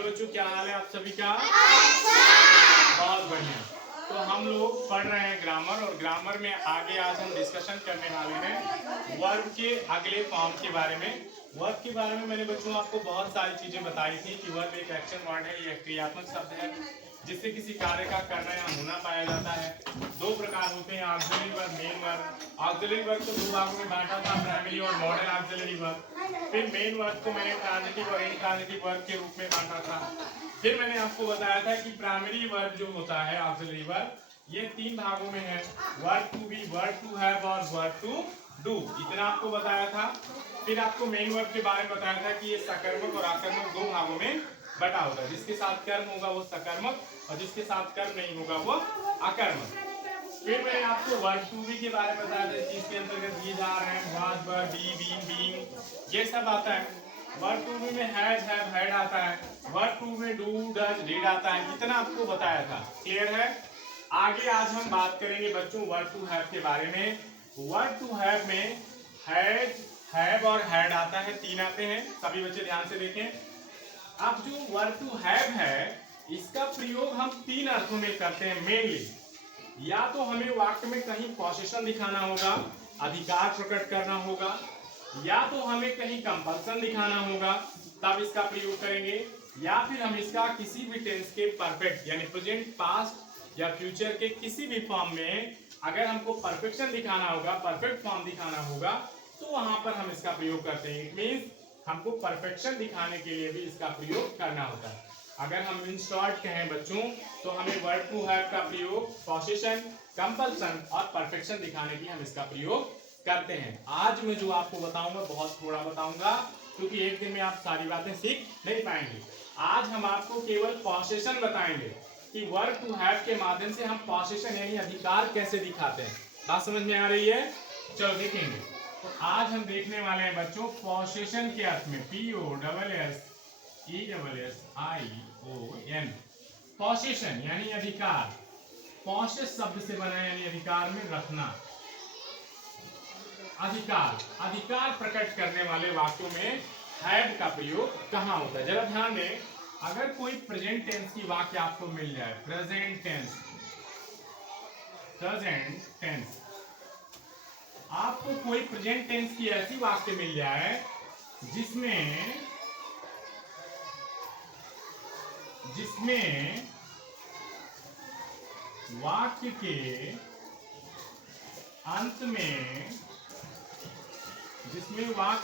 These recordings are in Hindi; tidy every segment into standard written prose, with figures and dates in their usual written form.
हेलो बच्चों, क्या हाल है आप सभी का? बहुत बढ़िया। तो हम लोग पढ़ रहे हैं ग्रामर, और ग्रामर में आगे आज हम डिस्कशन करने वाले हैं वर्ब के अगले फॉर्म के बारे में। वर्ब के बारे में मैंने बच्चों आपको बहुत सारी चीजें बताई थी कि वर्ब एक एक्शन वर्ड है, ये क्रियात्मक शब्द है जिससे किसी कार्य का करना या होना पाया जाता है। दो प्रकार होते हैं, auxiliary verb, main verb. Auxiliary verb को दो भागों में बांटा था, प्राइमरी और मॉडल ऑक्सिलरी वर्ब। फिर मेन वर्ब को मैंने ट्रांजिटिव और इनट्रांजिटिव वर्ब के रूप में बांटा था। फिर मैंने आपको बताया था कि प्राइमरी वर्ब जो होता है, ऑक्सिलरी वर्ब, ये तीन भागों में है, verb to be, verb to have और वर्ब टू डू। इतना आपको बताया था। फिर आपको मेन वर्ब के बारे में बताया था कि ये सकर्मक और आकर्मक दो भागों में बटा होता है। जिसके साथ कर्म होगा वो सकर्मक और जिसके साथ कर्म नहीं होगा वो अकर्मक। फिर मैंने आपको वर्ब टू बी के बारे में बताया था, जिसके अंतर्गत ये जा रहे हैं was, were, be, been, being, ये सब आता है। वर्ब टू बी में हैज, हैव, हैड आता है। वर्ब टू में डू, डज, डिड आता है। इतना आपको बताया था। क्लियर है? आगे आज हम बात करेंगे बच्चों वर्ब टू हैव के बारे में। वर्ब टू हैव में हैज, हैव और हैड आता है, तीन आते हैं। सभी बच्चे ध्यान से देखें। अब जो वर्ब टू हैव है, इसका प्रयोग हम तीन अर्थों में करते हैं मेनली। या तो हमें वाक्य में कहीं पोजीशन दिखाना होगा, अधिकार प्रकट करना होगा, या तो हमें कहीं कंपल्सन दिखाना होगा, तब इसका प्रयोग करेंगे, या फिर हम इसका किसी भी टेंस के परफेक्ट यानी प्रेजेंट, पास्ट या फ्यूचर के किसी भी फॉर्म में अगर हमको परफेक्शन दिखाना होगा, परफेक्ट फॉर्म दिखाना होगा, तो वहां पर हम इसका प्रयोग करते हैं। इट मींस हमको परफेक्शन दिखाने के लिए भी इसका प्रयोग करना होता है। अगर हम इन शॉर्ट कहें बच्चों, तो हमें वर्ब टू हैव का प्रयोग पोजीशन, कंपल्सन और परफेक्शन दिखाने के लिए हम इसका प्रयोग करते हैं। आज मैं जो आपको बताऊंगा बहुत थोड़ा बताऊंगा, क्योंकि एक दिन में आप सारी बातें सीख नहीं पाएंगे। आज हम आपको केवल पोजीशन बताएंगे कि वर्ब टू हैव के माध्यम से हम पोजीशन यानी अधिकार कैसे दिखाते हैं। बात समझ में आ रही है? चलो देखेंगे। तो आज हम देखने वाले हैं बच्चों पोजीशन के अर्थ में, POSSESSION, पोजीशन यानी अधिकार। पोसेस शब्द से बना यानी अधिकार में रखना। अधिकार, अधिकार प्रकट करने वाले वाक्यों में हैव का प्रयोग कहाँ होता है? जरा ध्यान दें। अगर कोई प्रेजेंट टेंस की वाक्य आपको मिल जाए, प्रेजेंट टेंस, आपको कोई प्रेजेंट टेंस की ऐसी वाक्य मिल जाए जिसमें वाक्य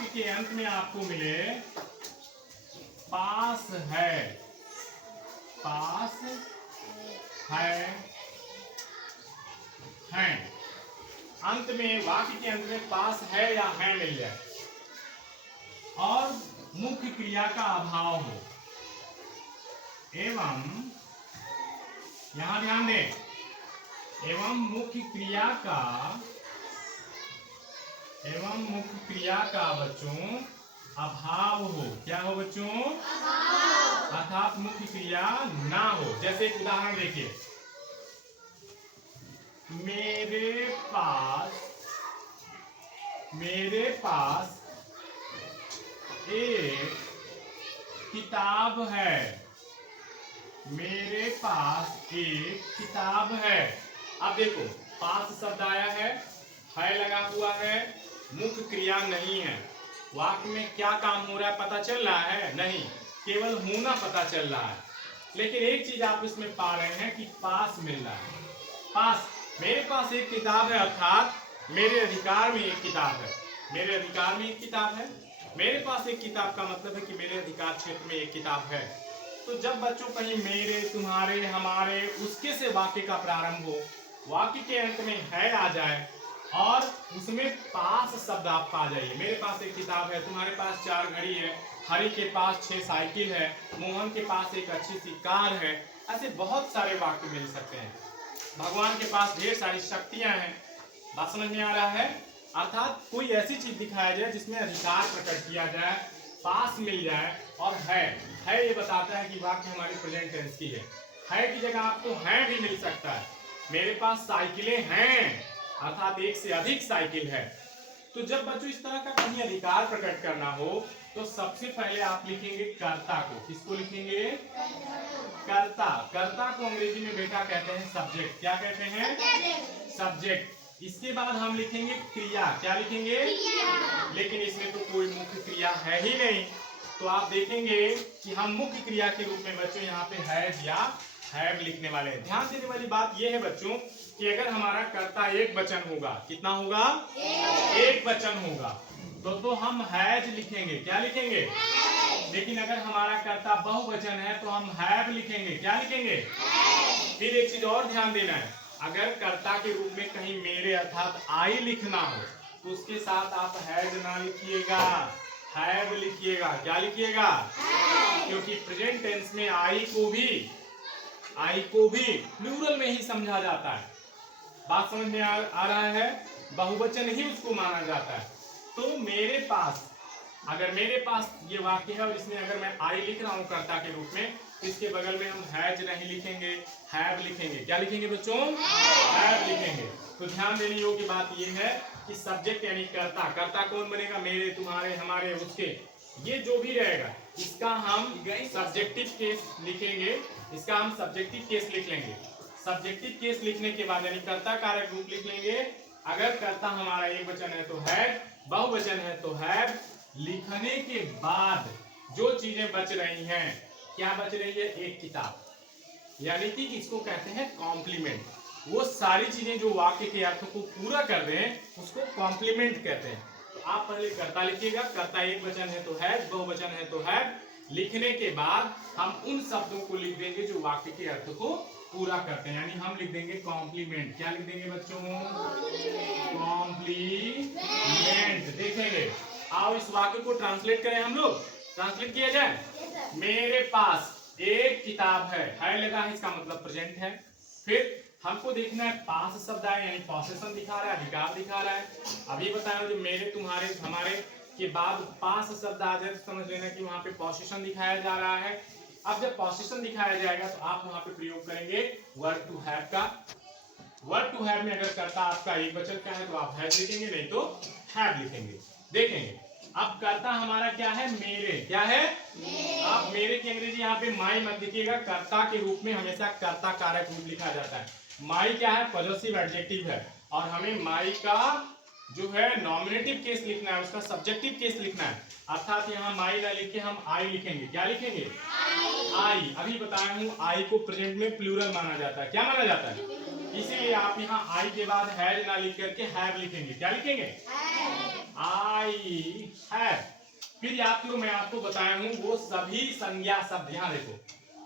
के अंत में आपको मिले पास है, अंत में, वाक्य के अंत में पास है या है मिल जाए और मुख्य क्रिया का अभाव हो, एवं यहां ध्यान दें, एवं मुख्य क्रिया का बच्चों अभाव हो। क्या हो बच्चों? अर्थात मुख्य क्रिया ना हो। जैसे एक उदाहरण देखिए, मेरे पास एक किताब है। मेरे पास एक किताब है। अब देखो, पास शब्द आया है लगा हुआ है, मुख्य क्रिया नहीं है। वाक्य में क्या काम हो रहा है पता चल रहा है? नहीं, केवल होना पता चल रहा है। लेकिन एक चीज आप इसमें पा रहे हैं कि पास मिल रहा है। पास, मेरे पास एक किताब है, अर्थात मेरे अधिकार में एक किताब है। मेरे अधिकार में एक किताब है। मेरे पास एक किताब का मतलब है कि मेरे अधिकार क्षेत्र में एक किताब है। तो जब बच्चों कहीं मेरे, तुम्हारे, हमारे, उसके से वाक्य का प्रारंभ हो, वाक्य के अंत में है आ जाए और उसमें पास शब्द आप पा जाइए। मेरे पास एक किताब है, तुम्हारे पास 4 घड़ी है, हरि के पास 6 साइकिल है, मोहन के पास एक अच्छी सी कार है। ऐसे बहुत सारे वाक्य मिल सकते हैं। भगवान के पास ढेर सारी शक्तियां हैं। बात समझ में आ रहा है? अर्थात कोई ऐसी चीज दिखाया जाए जिसमें अधिकार प्रकट किया जाए, पास मिल जाए और है ये बताता है कि वाक्य हमारी प्रेजेंट टेंस की है की जगह आपको है भी मिल सकता है। मेरे पास साइकिलें हैं, अर्थात एक से अधिक साइकिल है। तो जब बच्चों इस तरह का कहीं अधिकार प्रकट करना हो, तो सबसे पहले आप लिखेंगे कर्ता को। किसको लिखेंगे? कर्ता। कर्ता को अंग्रेजी में बेटा कहते हैं सब्जेक्ट। क्या कहते हैं? सब्जेक्ट। इसके बाद हम लिखेंगे क्रिया। क्या लिखेंगे? लेकिन इसमें तो कोई मुख्य क्रिया है ही नहीं, तो आप देखेंगे कि हम मुख्य क्रिया के रूप में बच्चों यहाँ पे हैज या हैव लिखने वाले हैं। ध्यान देने वाली बात यह है बच्चों कि अगर हमारा कर्ता एक वचन होगा, कितना होगा? एक वचन होगा, तो हम हैज लिखेंगे। क्या लिखेंगे? लेकिन अगर हमारा कर्ता बहुवचन है तो हम हैव लिखेंगे। क्या लिखेंगे? फिर एक चीज और ध्यान देना है, अगर कर्ता के रूप में कहीं मेरे अर्थात आई लिखना हो तो उसके साथ आप हैज ना लिखिएगा, हैव लिखिएगा। क्या लिखिएगा? क्योंकि प्रेजेंट टेंस में आई को भी प्लूरल में ही समझा जाता है। बात समझ में आ रहा है? बहुवचन ही उसको माना जाता है। तो मेरे पास, अगर मेरे पास ये वाक्य है और इसमें अगर मैं आई लिख रहा हूं कर्ता के रूप में, तो इसके बगल में हम हैज नहीं लिखेंगे, हैव लिखेंगे। क्या लिखेंगे बच्चों? हैव लिखेंगे। तो ध्यान देने योग्य बात यह है कि सब्जेक्ट यानी कर्ता, कर्ता कौन बनेगा? मेरे, तुम्हारे, हमारे, उसके, ये जो भी रहेगा इसका हम सब्जेक्टिव केस लिखेंगे। इसका हम सब्जेक्टिव केस लिख लेंगे। सब्जेक्टिव केस लिखने के बाद यानी कर्ता कारक रूप लिख लेंगे। अगर कर्ता हमारा एक वचन है तो हैव, बहुवचन है तो हैव। लिखने के बाद जो चीजें बच रही हैं, क्या बच रही है? एक किताब, यानी कि इसको कहते हैं कॉम्प्लीमेंट। वो सारी चीजें जो वाक्य के अर्थ को पूरा कर रहे हैं उसको कॉम्प्लीमेंट कहते हैं। तो आप पहले कर्ता लिखिएगा। कर्ता एक वचन है तो हैज, बहुवचन है तो हैव। लिखने के बाद हम उन शब्दों को लिख देंगे जो वाक्य के अर्थ को पूरा करते हैं, यानी हम लिख देंगे कॉम्प्लीमेंट। क्या लिख देंगे बच्चों? कॉम्प्लीमेंट। देखेंगे, आओ इस वाक्य को ट्रांसलेट करें हम लोग। ट्रांसलेट किया जाए। मेरे पास एक किताब है लगा है, इसका मतलब प्रेजेंट है। फिर हमको देखना है पास शब्द आए, यानी पॉसेशन दिखा रहा है, अधिकार दिखा रहा है। अभी बताया जो मेरे, तुम्हारे, हमारे के बाद पास शब्द आ जाए तो समझ लेना कि वहां पे पॉसेशन दिखाया जा रहा है। अब जब पॉसेशन दिखाया जाएगा तो आप वहां पे प्रयोग करेंगे वर्ब टू हैव का। वर्ब टू हैव में अगर कर्ता आपका एक वचन का है तो आप हैव लिखेंगे, नहीं तो हैव लिखेंगे। देखेंगे अब कर्ता हमारा क्या है? मेरे। क्या है? आप मेरे की अंग्रेजी यहाँ पे माई मत लिखिएगा। कर्ता के रूप में हमेशा कर्ता कारक रूप लिखा जाता है। माई क्या है? पॉजेसिव एडजेक्टिव है, और हमें माई का जो है नॉमिनेटिव केस लिखना है, उसका सब्जेक्टिव केस लिखना है। अर्थात यहाँ माई ना लिख के हम आई लिखेंगे। क्या लिखेंगे? आई। अभी बताया हूँ आई को प्रेजेंट में प्लूरल माना जाता है। क्या माना जाता है? इसीलिए आप यहाँ आई के बाद हैज ना लिख करके हैव लिखेंगे। क्या लिखेंगे? I have. फिर याद करो, मैं आपको बताया हूँ वो सभी संज्ञा शब्द, यहाँ देखो,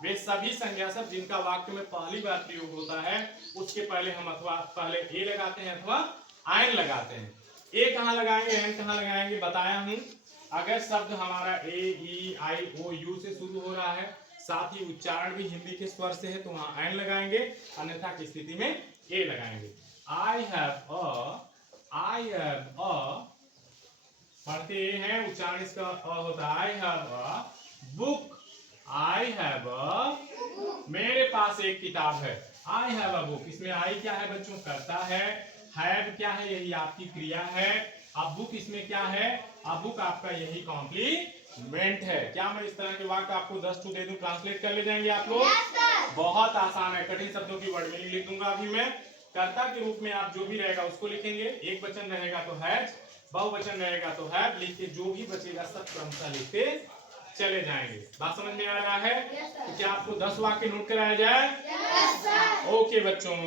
वे सभी संज्ञा शब्द जिनका वाक्य में पहली बार प्रयोग होता है उसके पहले हम अथवा पहले ए लगाते हैं अथवा आयन लगाते हैं। ए कहाँ लगाएंगे, एन कहाँ लगाएंगे, बताया हूँ। अगर शब्द हमारा ए, ई, आई, ओ, यू से शुरू हो रहा है, साथ ही उच्चारण भी हिंदी के स्वर से है तो वहां एन लगाएंगे, अन्यथा की स्थिति में ए लगाएंगे। आई हैव अ, पढ़ते हैं, उच्चारण इसका अ होता है। I have a book, I have a, मेरे पास एक किताब है। आई हैव अ बुक, इसमें आई क्या है बच्चों? कर्ता है। हैव क्या है? यही आपकी क्रिया है। अब बुक इसमें क्या है? अब बुक आपका यही कॉम्प्लीमेंट है। क्या मैं इस तरह के वाक्य आपको 10 दे दूं, ट्रांसलेट कर ले जाएंगे आप लोग? बहुत आसान है। कठिन शब्दों की वर्ड मीनिंग लिख दूंगा अभी मैं। कर्ता के रूप में आप जो भी रहेगा उसको लिखेंगे। एक वचन रहेगा तो हैज, बहुवचन रहेगा तो हैव, लिख के जो भी बचेगा सब क्रमशः लिखते चले जाएंगे। बात समझ में आ रहा है? तो क्या आपको 10 वाक्य नोट कराया जाए? ओके बच्चों।